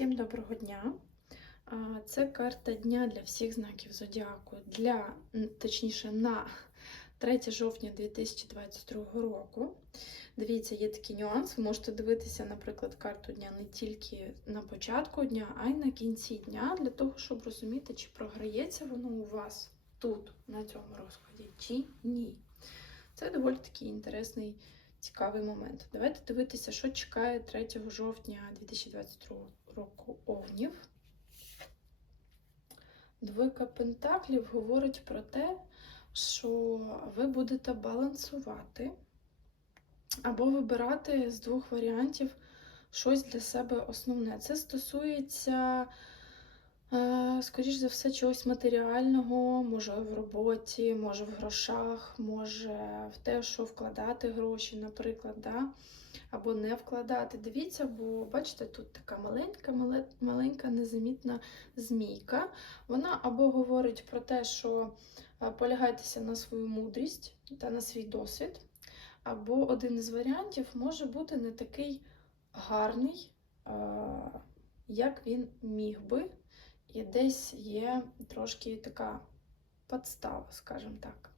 Всім доброго дня! Це карта дня для всіх знаків зодіаку, для, точніше, на 3 жовтня 2022 року. Дивіться, є такий нюанс. Ви можете дивитися, наприклад, карту дня не тільки на початку дня, а й на кінці дня, для того, щоб розуміти, чи програється воно у вас тут, на цьому розкладі, чи ні. Це доволі такий інтересний цікавий момент. Давайте дивитися, що чекає 3 жовтня 2022 року овнів. Двойка пентаклів говорить про те, що ви будете балансувати або вибирати з двох варіантів щось для себе основне. Це стосується, скоріш за все, чогось матеріального, може в роботі, може в грошах, може в те, що вкладати гроші, наприклад, да? або не вкладати. Dивіться, бо бачите, тут така маленька, маленька незамітна змійка. Вона або говорить про те, що е, полягайтеся на свою мудрість та на свій досвід, або один із варіантів може бути не такий гарний, е, як він міг би, і десь є трошки така подстава, скажімо так.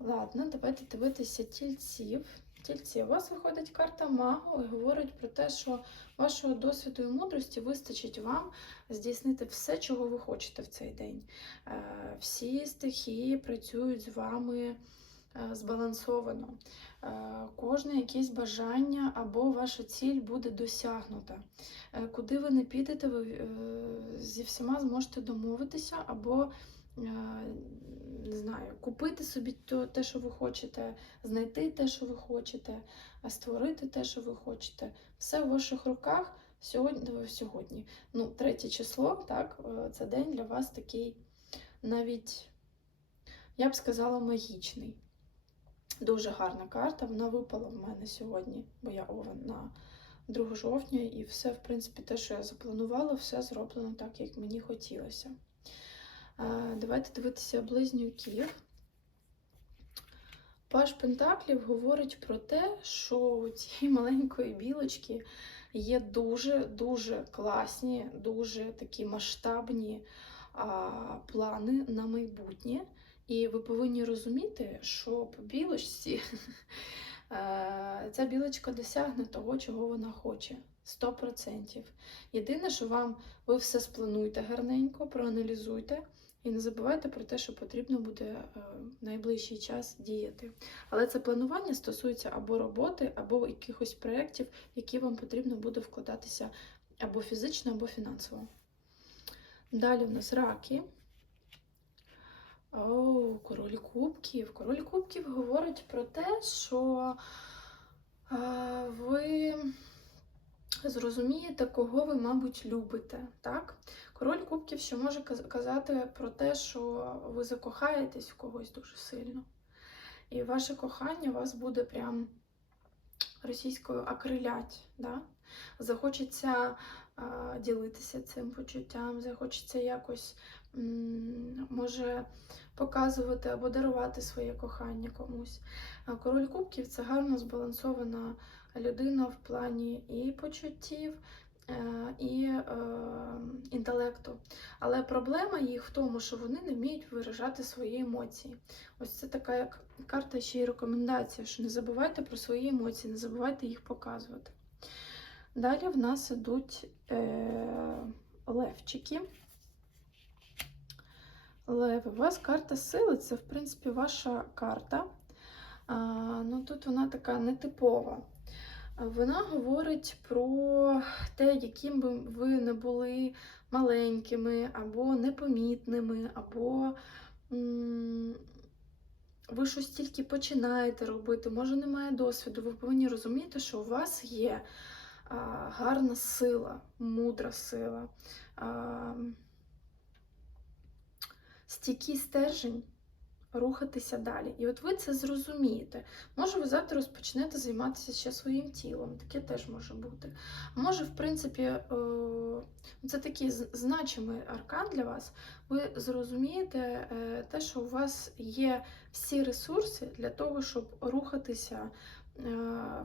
Ладно, давайте дивитися тільців. Тільці, у вас виходить карта магу і говорить про те, що вашого досвіду і мудрості вистачить вам здійснити все, чого ви хочете в цей день. Е, Всі стихії працюють з вами збалансовано. Е, Кожне якесь бажання або ваша ціль буде досягнута. Е, Куди ви не підете, ви е, зі всіма зможете домовитися або не знаю, купити собі те, що ви хочете, знайти те, що ви хочете, створити те, що ви хочете. Все в ваших руках сьогодні. сьогодні. Ну, третє число, так, це день для вас такий навіть, я б сказала, магічний. Дуже гарна карта. Вона випала в мене сьогодні, бо я овен на 2 жовтня, і все, в принципі, те, що я запланувала, все зроблено так, як мені хотілося. Давайте дивитися близнюків. Паш Пентаклів говорить про те, що у цієї маленької білочки є дуже-дуже класні, дуже такі масштабні а, плани на майбутнє. І ви повинні розуміти, що по білочці е, ця білочка досягне того, чого вона хоче. 100%. Єдине, що вам ви все сплануйте гарненько, проаналізуйте. І не забувайте про те, що потрібно буде е, в найближчий час діяти. Але це планування стосується або роботи, або якихось проєктів, які вам потрібно буде вкладатися або фізично, або фінансово. Далі в нас раки. О, король кубків. Король кубків говорить про те, що е, ви зрозумієте, кого ви, мабуть, любите. Так? Король кубків ще може казати про те, що ви закохаєтесь в когось дуже сильно. І ваше кохання вас буде прям російською акрилять. Да? Захочеться а, ділитися цим почуттям, захочеться якось може показувати або дарувати своє кохання комусь. Король кубків це гарно збалансована людина в плані і почуттів, е, і е, інтелекту. Але проблема їх в тому, що вони не вміють виражати свої емоції. Ось це така як карта ще й рекомендація, що не забувайте про свої емоції, не забувайте їх показувати. Далі в нас ідуть е, левчики. Леви, у вас карта сили, це, в принципі, ваша карта. А, ну, Тут вона така нетипова. Вона говорить про те, яким би ви не були маленькими, або непомітними, або м, ви щось тільки починаєте робити, може немає досвіду. Ви повинні розуміти, що у вас є а, гарна сила, мудра сила, а, стійкий стержень рухатися далі. І от ви це зрозумієте. Може, ви завтра розпочнете займатися ще своїм тілом, таке теж може бути. Може, в принципі, е, це такий значимий аркан для вас. Ви зрозумієте е, те, що у вас є всі ресурси для того, щоб рухатися е,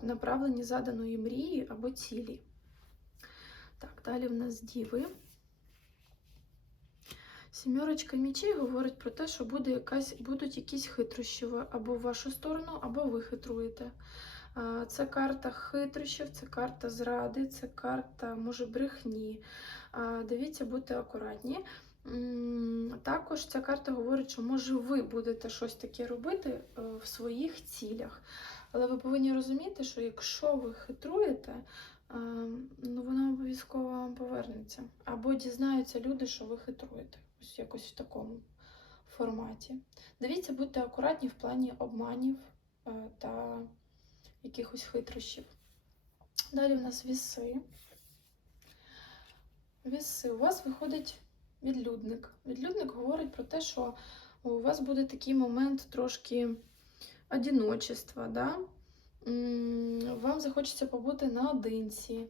в направленні заданої мрії або цілі. Так, далі в нас діви. Сімерочка мічей говорить про те, що буде якась, будуть якісь хитрощі або в вашу сторону, або ви хитруєте. Це карта хитрощів, це карта зради, це карта, може, брехні. Дивіться, будьте акуратні. Також ця карта говорить, що може ви будете щось таке робити е, в своїх цілях. Але ви повинні розуміти, що якщо ви хитруєте, ну воно обов'язково вам повернеться. Або дізнаються люди, що ви хитруєте. Ось якось в такому форматі. Дивіться, будьте акуратні в плані обманів е, та якихось хитрощів. Далі в нас віси. Віси. У вас виходить відлюдник. Відлюдник говорить про те, що у вас буде такий момент трошки одиночества. Да? Вам захочеться побути наодинці.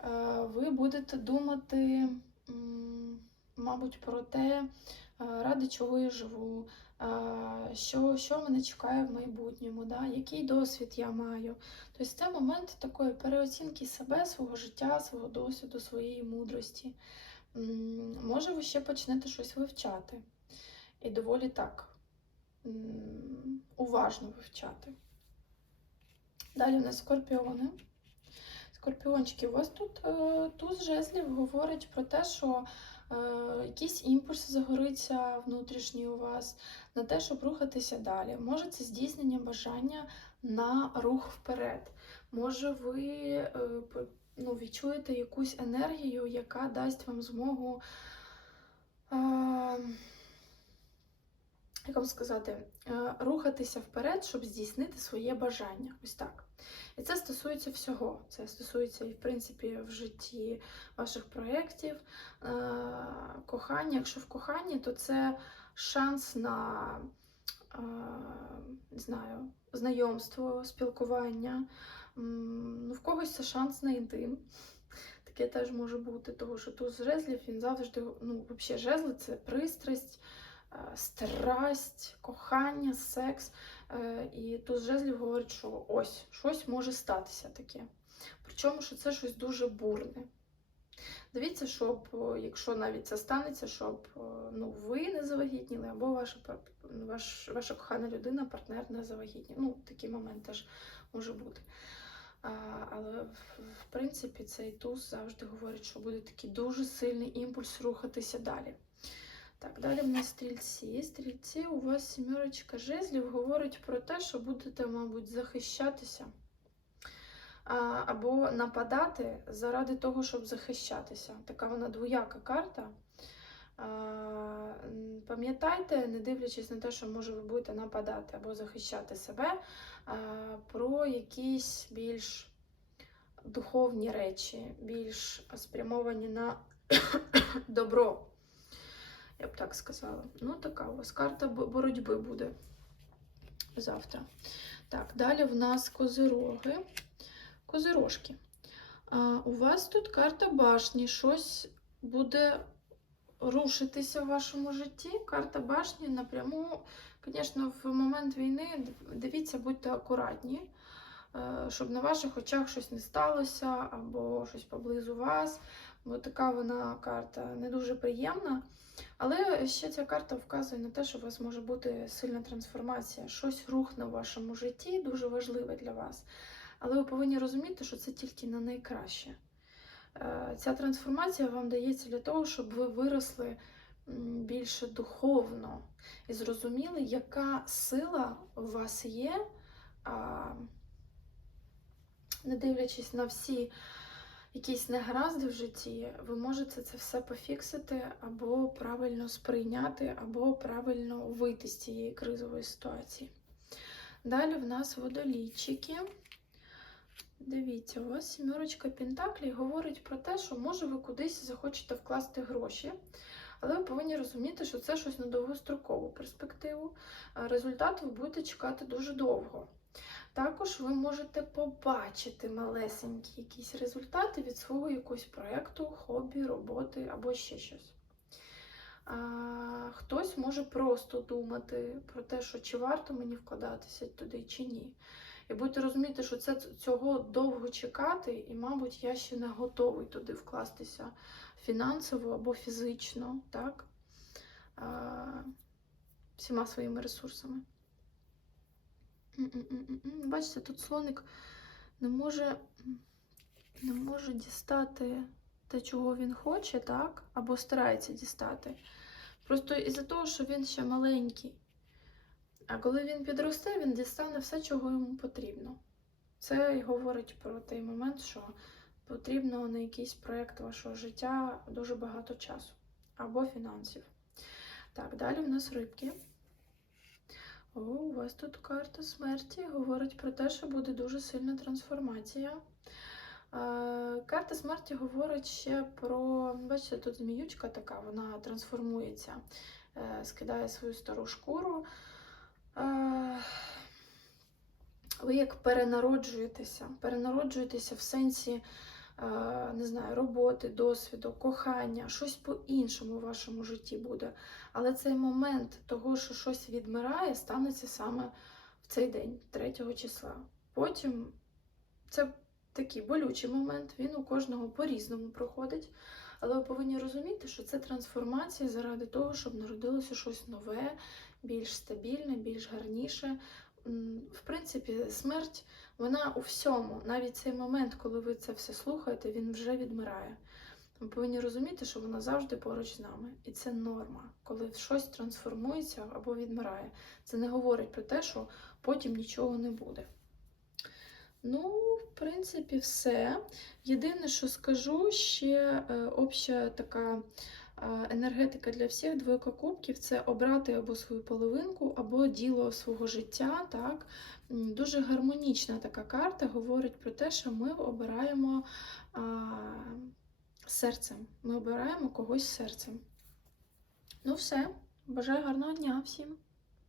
Е, Ви будете думати, мабуть, про те, е, ради чого я живу, е, що, що мене чекає в майбутньому, да? який досвід я маю. Тобто це момент такої переоцінки себе, свого життя, свого досвіду, своєї мудрості. Може, ви ще почнете щось вивчати. І доволі так уважно вивчати. Далі у нас скорпіони. Скорпіончики, у вас тут е, туз жезлів говорить про те, що якийсь імпульс загориться внутрішній у вас на те, щоб рухатися далі. Може, це здійснення бажання на рух вперед. Може, ви е, ну, відчуєте якусь енергію, яка дасть вам змогу. Е, як вам сказати, е, рухатися вперед, щоб здійснити своє бажання. Ось так. І це стосується всього. Це стосується і, в принципі, в житті ваших проєктів, е, кохання. Якщо в коханні, то це шанс на е, не знаю, знайомство, спілкування. Ну, в когось це шанс на інтим. Таке теж може бути, тому що туз жезлів він завжди, ну, взагалі, жезли це пристрасть, страсть, кохання, секс. Е, І туз жезлів говорить, що ось щось може статися таке. Причому, що це щось дуже бурне. Дивіться, щоб, е, якщо навіть це станеться, щоб е, ну, ви не завагітніли, або ваша, ваш, ваша кохана людина, партнер не завагітніє. Ну, такий момент теж може бути. А, але в принципі цей туз завжди говорить, що буде такий дуже сильний імпульс рухатися далі. Так, далі в нас стрільці. Стрільці, у вас сімерочка жезлів говорить про те, що будете, мабуть, захищатися або нападати заради того, щоб захищатися. Така вона двояка карта. Пам'ятайте, не дивлячись на те, що може ви будете нападати або захищати себе, про якісь більш духовні речі, більш спрямовані на добро. Я б так сказала. Ну, така у вас карта боротьби буде завтра. Так, далі в нас козироги. Козирожки. А, у вас тут карта башні. Щось буде рушитися в вашому житті. Карта башні напряму, звісно, в момент війни дивіться, будьте акуратні, е, щоб на ваших очах щось не сталося, або щось поблизу вас. Бо така вона карта не дуже приємна. Але ще ця карта вказує на те, що у вас може бути сильна трансформація, щось рухне в вашому житті, дуже важливе для вас. Але ви повинні розуміти, що це тільки на найкраще. Е, Ця трансформація вам дається для того, щоб ви виросли більше духовно і зрозуміли, яка сила у вас є, не дивлячись на всі якісь негаразди в житті, ви можете це все пофіксити або правильно сприйняти, або правильно вийти з цієї кризової ситуації. Далі в нас водолійчики. Дивіться, у вас сімерочка Пентаклі говорить про те, що може ви кудись захочете вкласти гроші, але ви повинні розуміти, що це щось на довгострокову перспективу. Результат ви будете чекати дуже довго. Також ви можете побачити малесенькі якісь результати від свого якогось проєкту, хобі, роботи або ще щось. А, хтось може просто думати про те, що чи варто мені вкладатися туди, чи ні. І будете розуміти, що це цього довго чекати, і, мабуть, я ще не готовий туди вкластися фінансово або фізично, так? А, всіма своїми ресурсами. Бачите, тут слоник не може, не може дістати те, чого він хоче, так? Або старається дістати. Просто із-за того, що він ще маленький. А коли він підросте, він дістане все, чого йому потрібно. Це й говорить про той момент, що потрібно на якийсь проєкт вашого життя дуже багато часу або фінансів. Так, далі в нас рибки. О, у вас тут карта смерті говорить про те, що буде дуже сильна трансформація. Е, Карта смерті говорить ще про, бачите, тут зміючка така, вона трансформується, е, скидає свою стару шкуру. Е, Ви як перенароджуєтеся, перенароджуєтеся в сенсі, не знаю, роботи, досвіду, кохання, щось по-іншому в вашому житті буде. Але цей момент того, що щось відмирає, станеться саме в цей день, 3 числа. Потім це такий болючий момент, він у кожного по-різному проходить. Але ви повинні розуміти, що це трансформація заради того, щоб народилося щось нове, більш стабільне, більш гарніше. В принципі, смерть, вона у всьому, навіть цей момент, коли ви це все слухаєте, він вже відмирає. Ви повинні розуміти, що вона завжди поруч з нами. І це норма, коли щось трансформується або відмирає. Це не говорить про те, що потім нічого не буде. Ну, в принципі, все. Єдине, що скажу, ще е, обща така енергетика для всіх двойка кубків це обрати або свою половинку, або діло свого життя. Так? Дуже гармонічна така карта говорить про те, що ми обираємо а, серцем. Ми обираємо когось серцем. Ну, все. Бажаю гарного дня всім!